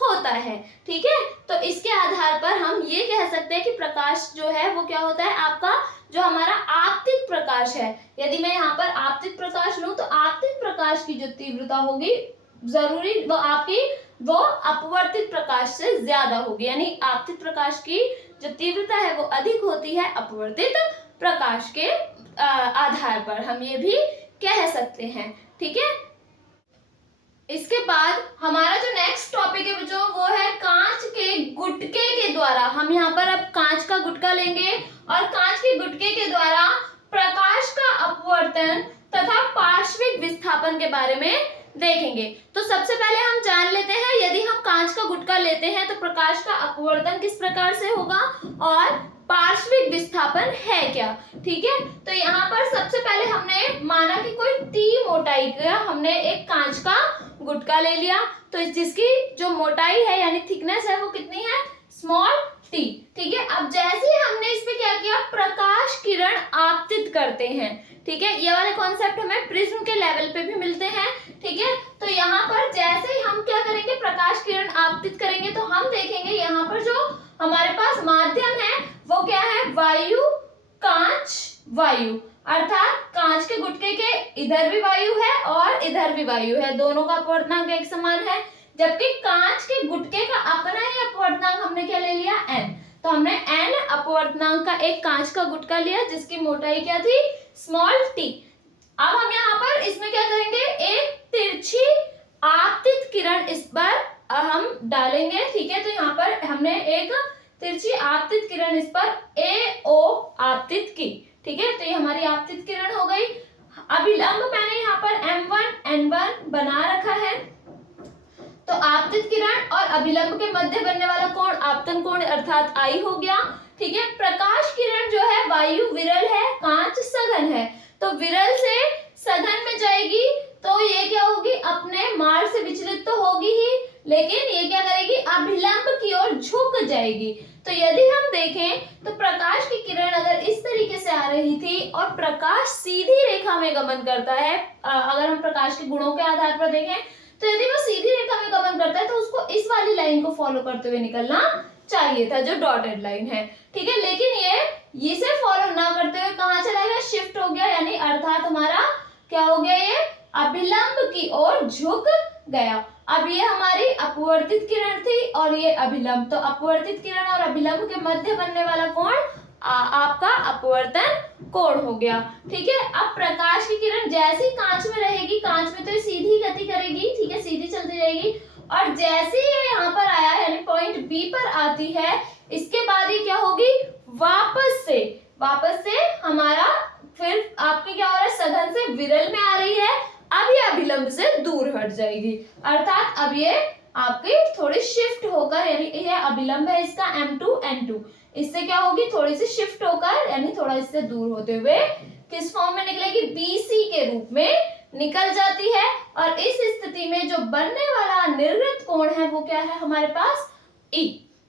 होता है। ठीक है, तो इसके आधार पर हम ये कह सकते हैं कि प्रकाश जो है वो क्या होता है, आपका जो हमारा आपतित प्रकाश है, यदि मैं यहाँ पर आपतित प्रकाश लूं तो आपतित प्रकाश की जो तीव्रता होगी जरूरी वो आपकी वो अपवर्तित प्रकाश से ज्यादा होगी, यानी आपतित प्रकाश की जो तीव्रता है वो अधिक होती है अपवर्तित प्रकाश के आधार पर, हम ये भी कह सकते हैं। ठीक है, इसके बाद हमारा जो नेक्स्ट टॉपिक है जो वो है कांच के गुटके के द्वारा, हम यहाँ पर अब कांच का गुटका लेंगे और कांच के गुटके के द्वारा प्रकाश का अपवर्तन तथा पार्श्विक विस्थापन के बारे में देखेंगे। तो सबसे पहले हम जान लेते हैं, यदि हम कांच का गुटका लेते हैं तो प्रकाश का अपवर्तन किस प्रकार से होगा और पार्श्विक विस्थापन है क्या। ठीक है, तो यहाँ पर सबसे पहले हमने माना कि कोई टी मोटाई का हमने एक कांच का गुटका ले लिया, तो जिसकी जो मोटाई है यानी थिकनेस है वो कितनी है, स्मॉल टी। ठीक है, अब जैसे ही हमने इस पे क्या किया, प्रकाश किरण आपतित करते हैं। ठीक है, ये वाले कॉन्सेप्ट हमें प्रिज्म के लेवल पे भी मिलते हैं। ठीक है, तो यहाँ पर जैसे ही हम क्या करेंगे, प्रकाश किरण आपतित करेंगे तो हम देखेंगे यहाँ पर जो हमारे पास माध्यम है वो क्या है, वायु, कांच, वायु, अर्थात कांच के गुटके के इधर भी वायु है और इधर भी वायु है, दोनों का अपवर्तनांक एक समान है, जबकि कांच के गुटके का अपना ही अपवर्तनांक हमने क्या ले लिया, n। तो हमने n अपवर्तनांक का एक कांच का गुटका लिया जिसकी मोटाई क्या थी, स्मॉल t। अब हम यहाँ पर इसमें क्या करेंगे, एक तिरछी आपतित किरण इस पर हम डालेंगे। ठीक है, तो यहाँ पर हमने एक तिरछी आपतित किरण इस पर AO आपतित की। ठीक है, तो ये हमारी आपतित किरण हो गई। अभिलंब मैंने यहाँ पर M1 N1 बना रखा है, तो आपतित किरण और अभिलंब के मध्य बनने वाला कोण आपतन कोण अर्थात I हो गया। ठीक है, प्रकाश किरण जो है वायु विरल है, कांच सघन है, तो विरल से सघन में जाएगी तो ये क्या होगी, अपने मार्ग से विचलित तो होगी ही, लेकिन ये क्या करेगी, अभिलंब की ओर झुक जाएगी। तो यदि हम देखें तो प्रकाश की किरण अगर इस तरीके से आ रही थी और प्रकाश सीधी रेखा में गमन करता है, अगर हम प्रकाश के गुणों के आधार पर देखें तो यदि वो सीधी रेखा में गमन करता है तो उसको इस वाली लाइन को फॉलो करते हुए निकलना चाहिए था, जो डॉटेड लाइन है। ठीक है, लेकिन ये इसे फॉलो ना करते हुए कहाँ चला गया, शिफ्ट हो गया, यानी अर्थात हमारा क्या हो गया, ये अभिलंब की ओर झुक गया। अब ये हमारी अपवर्तित किरण थी और ये अभिलंब, तो अपवर्तित किरण और अभिलंब के मध्य बनने वाला कोण आपका अपवर्तन कोण हो गया। ठीक है, अब प्रकाश की किरण जैसी कांच में रहेगी, कांच में तो ये सीधी गति करेगी, ठीक है, सीधी चलती जाएगी, और जैसे ही ये यहाँ पर आया यानी पॉइंट बी पर आती है, इसके बाद ये क्या होगी, वापस से हमारा फिर आपके क्या हो रहा है, सघन से विरल में आ रही है, अब ये अभिलंब से दूर हट जाएगी, अर्थात अब ये आपकी थोड़ी शिफ्ट होकर, यानी ये अभिलंब है इसका M2 N2, इससे क्या होगी, थोड़ी सी शिफ्ट होकर यानी थोड़ा इससे दूर होते हुए किस फॉर्म में निकलेगी, BC के रूप में निकल जाती है। और इस स्थिति में जो बनने वाला निर्गत कोण है वो क्या है हमारे पास, E।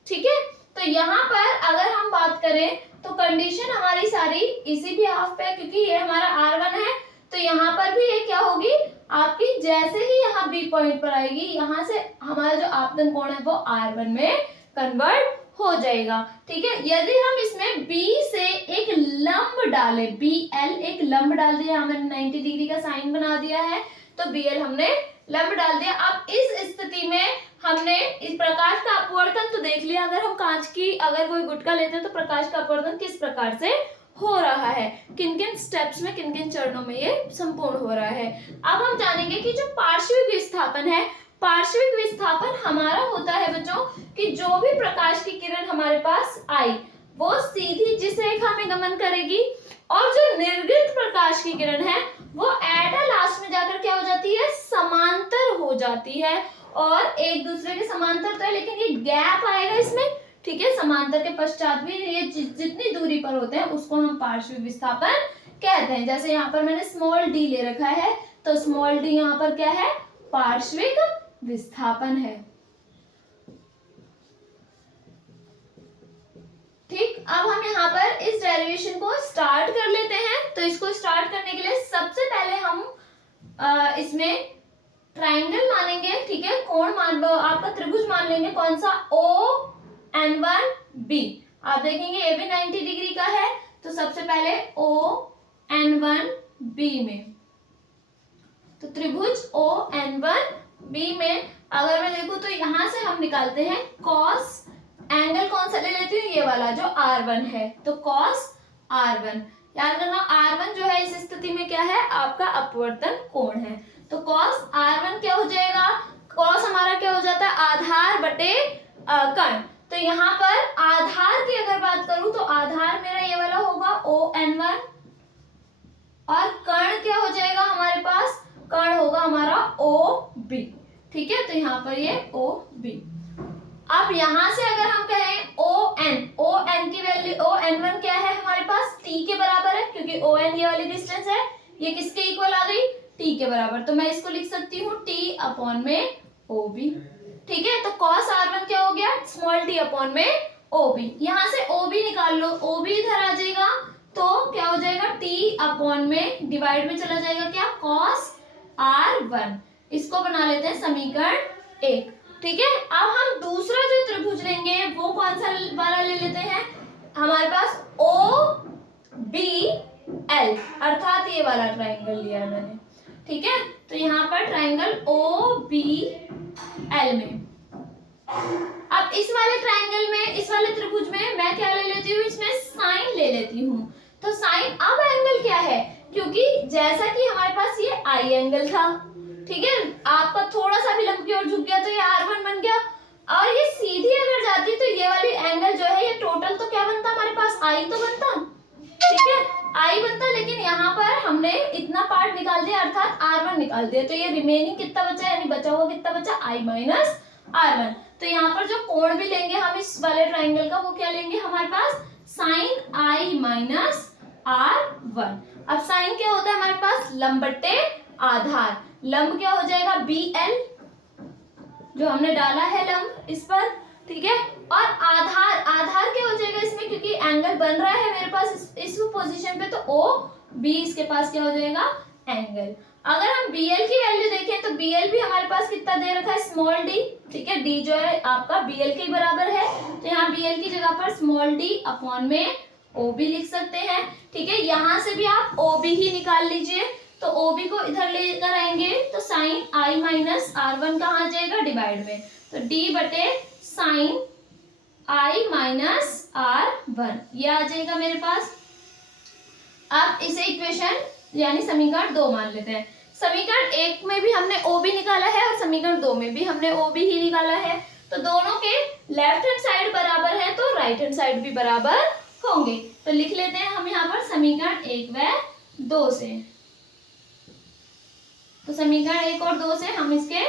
ठीक है, तो यहाँ पर अगर हम बात करें तो कंडीशन हमारी सारी इसी भी हाफ पे, क्योंकि ये हमारा R1 है, तो यहाँ पर भी ये क्या होगी आपकी, जैसे ही यहाँ B पॉइंट पर आएगी, यहाँ से हमारा जो आपतन कोण है वो R1 में कन्वर्ट हो जाएगा। ठीक है, यदि हम इसमें B से एक लंब डालें, BL एक लंब डाल दिया, हमने 90 डिग्री का साइन बना दिया है, तो BL हमने लंब डाल दिया। अब इस स्थिति में हमने इस प्रकाश का अपवर्तन तो देख लिया, अगर हम कांच की अगर कोई गुटका लेते हैं तो प्रकाश का अपवर्तन किस प्रकार से हो रहा है, किन किन स्टेप्स में, किन किन चरणों में ये संपूर्ण हो रहा है। अब हम जानेंगे कि जो पार्श्विक विस्थापन है, पार्श्विक विस्थापन हमारा होता है बच्चों कि जो भी प्रकाश की किरण हमारे पास आई वो सीधी जिस रेखा में गमन करेगी, और जो निर्गत प्रकाश की किरण है वो एट लास्ट में जाकर क्या हो जाती है, समांतर हो जाती है, और एक दूसरे के समांतर तो है लेकिन ये गैप आएगा इसमें। ठीक है, समांतर के पश्चात भी ये जितनी दूरी पर होते हैं उसको हम पार्श्विक विस्थापन कहते हैं। जैसे यहाँ पर मैंने स्मॉल d ले रखा है, तो स्मॉल d यहाँ पर क्या है, पार्श्विक विस्थापन है। ठीक, अब हम यहाँ पर इस डेरिवेशन को स्टार्ट कर लेते हैं। तो इसको स्टार्ट करने के लिए सबसे पहले हम इसमें ट्राइंगल मानेंगे, ठीक है, कोण मान लो, आपका त्रिभुज मान लेंगे, कौन सा, ON1B। आप देखेंगे ये भी 90 डिग्री का है, तो सबसे पहले ON1B में, तो त्रिभुज ON1B में अगर मैं देखूं तो यहां से हम निकालते हैं कॉस, एंगल कौन सा ले लेती हूँ, ये वाला जो R1 है, तो कॉस R1। याद रखना R1 जो है इस स्थिति में क्या है, आपका अपवर्तन कोण है। तो कॉस R1 क्या हो जाएगा, कॉस हमारा क्या हो जाता है, आधार बटे कर्ण। तो यहाँ पर आधार की अगर बात करूं तो आधार मेरा ये वाला होगा ON1, और कर्ण क्या हो जाएगा हमारे पास, कर्ण होगा हमारा OB, ठीक है। तो यहाँ पर ये OB। अब यहां से अगर हम कहें ON की वैल्यू, ON1 क्या है हमारे पास, T के बराबर है, क्योंकि ON ये वाली डिस्टेंस है, ये किसके इक्वल आ गई, T के बराबर। तो मैं इसको लिख सकती हूँ T अपॉन में OB, ठीक है। तो cos R1 क्या हो गया, स्मॉल t अपॉन में OB। यहाँ से OB निकाल लो, OB इधर आ जाएगा, तो क्या हो जाएगा, T अपॉन में डिवाइड में चला जाएगा क्या, cos R1। इसको बना लेते हैं समीकरण 1, ठीक है। अब हम दूसरा जो त्रिभुज लेंगे वो कौन सा वाला ले लेते हैं, हमारे पास OBL, अर्थात ये वाला ट्राइंगल लिया है मैंने, ठीक है। तो यहाँ पर ट्राइंगल OBL में, अब इस वाले ट्राइंगल में, इस वाले त्रिभुज में मैं क्या ले लेती हूँ, इसमें साइन ले लेती हूँ। तो साइन, अब एंगल क्या है, क्योंकि जैसा कि हमारे पास ये आई एंगल था, ठीक है, आपका थोड़ा सा भी लंब की ओर झुक गया तो ये R1 बन गया, और ये सीधी अगर जाती तो ये वाली एंगल जो है ये टोटल तो क्या बनता हमारे पास, I तो बनता, ठीक है, I बनता। लेकिन यहाँ पर हमने इतना पार्ट निकाल दिया, अर्थात R1 निकाल दिया, तो ये रिमेनिंग कितना बचा, यानी बचा हुआ कितना बचा, I माइनस R1। तो यहाँ पर जो कोण भी लेंगे हम इस वाले ट्राइंगल का, वो क्या लेंगे हमारे पास, साइन I माइनस R1। अब साइन क्या होता है हमारे पास, लंब बट्टे आधार, लंब क्या हो जाएगा BL, जो हमने डाला है लंब इस पर, ठीक है, और आधार, आधार क्या हो जाएगा इसमें, क्योंकि एंगल बन रहा है मेरे पास इस पोजीशन पे, तो OB इसके पास क्या हो जाएगा, एंगल। अगर हम BL की वैल्यू देखें तो BL भी हमारे पास कितना दे रखा है, स्मॉल d, ठीक है, d जो है आपका BL के बराबर है, तो यहाँ BL की जगह पर स्मॉल d अपॉन में OB लिख सकते हैं, ठीक है। यहाँ से भी आप OB ही निकाल लीजिए, तो OB को इधर लेकर आएंगे तो साइन I माइनस R1 कहाँ आ जाएगा, डिवाइड में, तो D बटे साइन I माइनस R1 ये आ जाएगा मेरे पास। अब इसे इक्वेशन यानी समीकरण 2 मान लेते हैं। समीकरण 1 में भी हमने OB निकाला है और समीकरण 2 में भी हमने OB ही निकाला है, तो दोनों के लेफ्ट हैंड साइड बराबर है तो राइट हैंड साइड भी बराबर होंगे। तो लिख लेते हैं हम यहाँ पर समीकरण 1 व 2 से। तो समीकरण 1 और 2 से हम इसके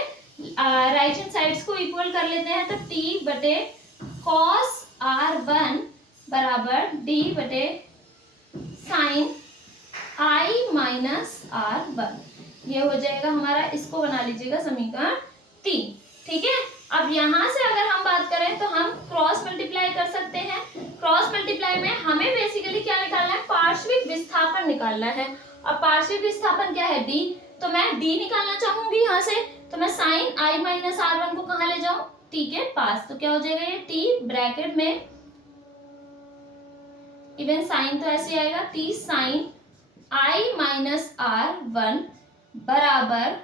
राइट हैंड साइड्स को इक्वल कर लेते हैं, तो T बटे cos R1 बराबर D बटे साइन I माइनस R1, ये हो जाएगा हमारा, इसको बना लीजिएगा समीकरण 3, ठीक है। अब यहाँ से अगर हम बात करें तो हम क्रॉस मल्टीप्लाई कर सकते हैं। क्रॉस मल्टीप्लाई में हमें बेसिकली क्या निकालना है, पार्श्विक विस्थापन निकालना है। अब पार्श्विक विस्थापन क्या है, D, तो मैं D निकालना चाहूंगी यहाँ से, तो मैं साइन I माइनस R1 को कहाँ ले जाऊं, T के पास, तो क्या हो जाएगा ये T ब्रैकेट में, इवन साइन तो ऐसे आएगा, T sign I minus R1 बराबर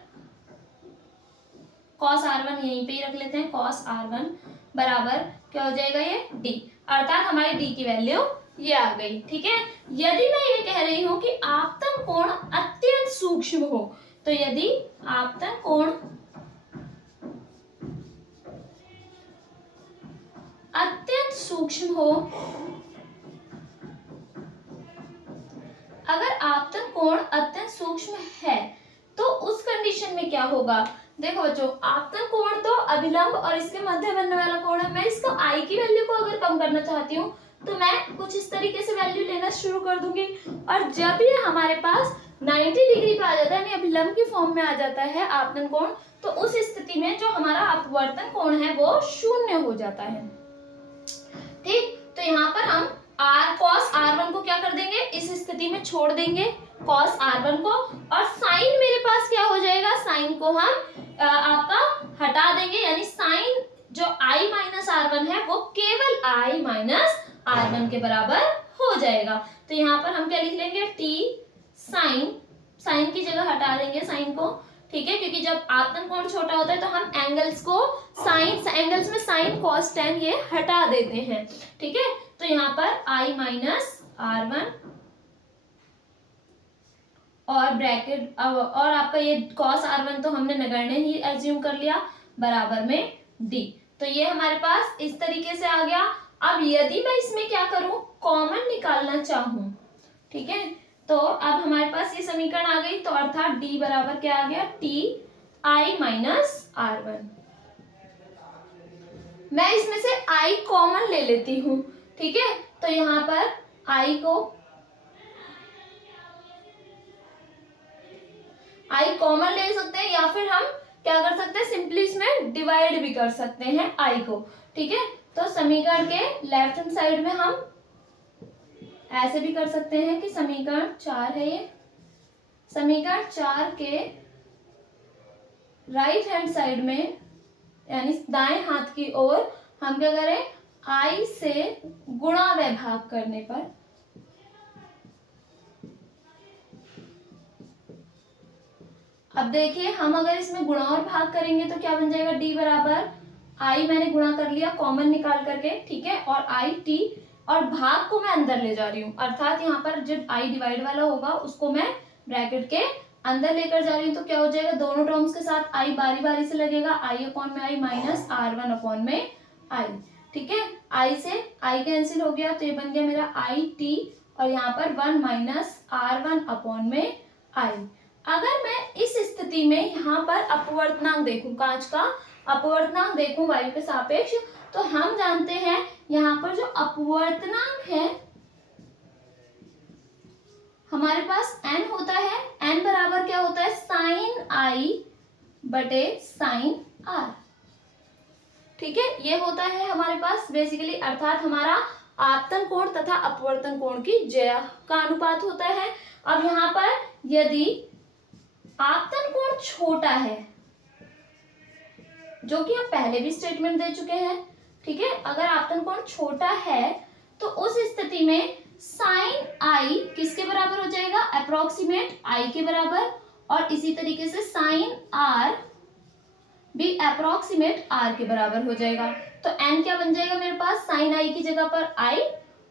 cos R1, यहीं पे ही रख लेते हैं, cos R1 बराबर क्या हो जाएगा ये D, अर्थात हमारी D की वैल्यू ये आ गई, ठीक है। यदि मैं ये कह रही हूं कि आपतन कोण अत्यंत सूक्ष्म हो, तो यदि आपतन कोण अत्यंत सूक्ष्म हो, अगर आपतन कोण अत्यंत सूक्ष्म है तो उस कंडीशन में क्या होगा, देखो बच्चों, आपतन कोण तो अभिलंब और इसके मध्य बनने वाला कोण है। मैं इसका I की वैल्यू को अगर कम करना चाहती हूँ तो मैं कुछ इस तरीके से वैल्यू लेना शुरू कर दूंगी, और जब ये हमारे पास 90 डिग्री पे आ जाता है, यानी अभिलंब की फॉर्म में आ जाता है आपतन कोण, तो उस स्थिति में जो हमारा अपवर्तन कोण है वो शून्य हो जाता है, ठीक। तो यहाँ पर हम आर कॉस R1 को क्या कर देंगे, इस स्थिति में छोड़ देंगे कॉस R1 को, और साइन मेरे पास क्या हो जाएगा, साइन को हम आपका हटा देंगे, यानी साइन जो I माइनस R1 है वो केवल I माइनस R1 के बराबर हो जाएगा। तो यहाँ पर हम क्या लिख लेंगे, टी साइन, साइन की जगह हटा देंगे साइन को, ठीक है, क्योंकि जब आपतन कोण छोटा होता है तो हम एंगल्स को साइन, एंगल्स में साइन कॉस टेन ये हटा देते हैं, ठीक है। तो यहाँ पर I माइनस R1 और ब्रैकेट और आपका ये कॉस R1 तो हमने नगण्य ही एज्यूम कर लिया, बराबर में D। तो ये हमारे पास इस तरीके से आ गया। अब यदि मैं इसमें क्या करूं, कॉमन निकालना चाहूं, ठीक है, तो अब हमारे पास ये समीकरण आ गई, तो अर्थात D बराबर क्या आ गया, टी I माइनस R1। मैं इसमें से I कॉमन ले लेती हूँ, ठीक है, तो यहाँ पर I कॉमन ले सकते हैं, या फिर हम क्या कर सकते हैं, सिंपली इसमें डिवाइड भी कर सकते हैं I को, ठीक है। तो समीकरण के लेफ्ट हैंड साइड में हम ऐसे भी कर सकते हैं कि समीकरण 4 है ये, समीकरण 4 के राइट हैंड साइड में यानी दाएं हाथ की ओर हम क्या करें, I से गुणा व भाग करने पर अब देखिए हम अगर इसमें गुणा और भाग करेंगे तो क्या बन जाएगा, D बराबर I मैंने गुणा कर लिया कॉमन निकाल करके, ठीक है, और I T, और भाग को मैं अंदर ले जा रही हूँ, अर्थात यहाँ पर जो I डिवाइड वाला होगा उसको मैं ब्रैकेट के अंदर लेकर जा रही हूँ। तो क्या हो जाएगा, दोनों टर्म्स के साथ I बारी बारी से लगेगा, I अपॉन में I माइनस R1 अपॉन में I, ठीक है, I से I कैंसिल हो गया, तो ये बन गया मेरा I T, और यहाँ पर 1 माइनस R1 अपॉन में I। अगर मैं इस स्थिति में यहाँ पर अपवर्तनांक देखूं, कांच का अपवर्तनांक देखूं वायु के सापेक्ष, तो हम जानते हैं यहाँ पर जो अपवर्तनांक है हमारे पास n होता है, n बराबर क्या होता है, साइन I बटे साइन R, ठीक है, ये होता है हमारे पास बेसिकली, अर्थात हमारा आपतन कोण तथा अपवर्तन कोण की ज्या का अनुपात होता है। अब यहाँ पर यदि आपतन कोण छोटा है, जो कि हम पहले भी स्टेटमेंट दे चुके हैं, ठीक है, अगर आपतन कोण छोटा है तो उस स्थिति में साइन I किसके बराबर हो जाएगा, अप्रोक्सीमेट I के बराबर, और इसी तरीके से साइन R भी अप्रोक्सीमेट R के बराबर हो जाएगा। तो n क्या बन जाएगा मेरे पास, साइन I की जगह पर I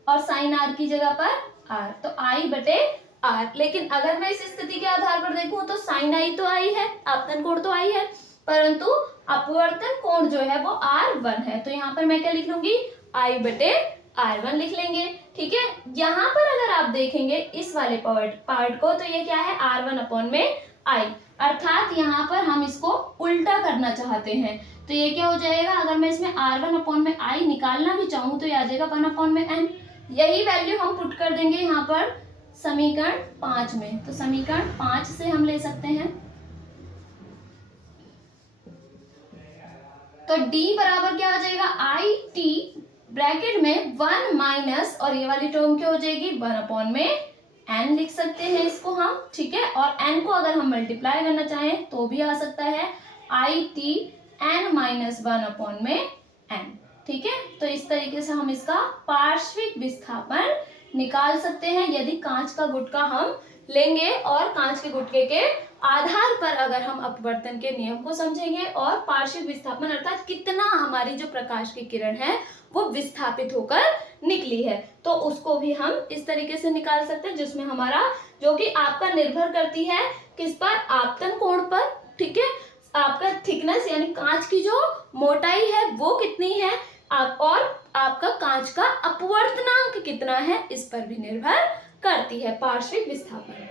और साइन R की जगह पर R, तो I बटे R। लेकिन अगर मैं इस स्थिति के आधार पर देखूं तो साइन I तो I है, आपतन कोण तो I है, परंतु अपवर्तन कोण जो है वो R1 है, तो यहाँ पर मैं क्या लिख लूंगी, I बटे R1 लिख लेंगे, ठीक है। यहाँ पर अगर आप देखेंगे इस वाले पार्ट को, तो ये क्या है, R1 अपॉन में I, अर्थात यहाँ पर हम इसको उल्टा करना चाहते हैं, तो ये क्या हो जाएगा, अगर मैं इसमें R1 अपॉन में I निकालना भी चाहूँ तो ये आ जाएगा 1 अपॉन में n, यही वैल्यू हम पुट कर देंगे यहाँ पर समीकरण 5 में, तो समीकरण 5 से हम ले सकते हैं, तो D बराबर क्या हो जाएगा, I T ब्रैकेट में 1 माइनस, और ये वाली टर्म क्या हो जाएगी, 1 अपॉन में n लिख सकते हैं इसको हम, ठीक है, और n को अगर हम मल्टीप्लाई करना चाहें तो भी आ सकता है, I T n minus 1 upon में n, ठीक है। तो इस तरीके से हम इसका पार्श्विक विस्थापन निकाल सकते हैं यदि कांच का गुटका हम लेंगे, और कांच के गुटके के आधार पर अगर हम अपवर्तन के नियम को समझेंगे और पार्श्विक विस्थापन अर्थात कितना हमारी जो प्रकाश की किरण है वो विस्थापित होकर निकली है, तो उसको भी हम इस तरीके से निकाल सकते हैं, जिसमें हमारा जो कि आपका निर्भर करती है किस पर, आपतन कोण पर, ठीक है, आपका थिकनेस यानी कांच की जो मोटाई है वो कितनी है, और आपका कांच का अपवर्तनांक कितना है, इस पर भी निर्भर करती है पार्श्विक विस्थापन।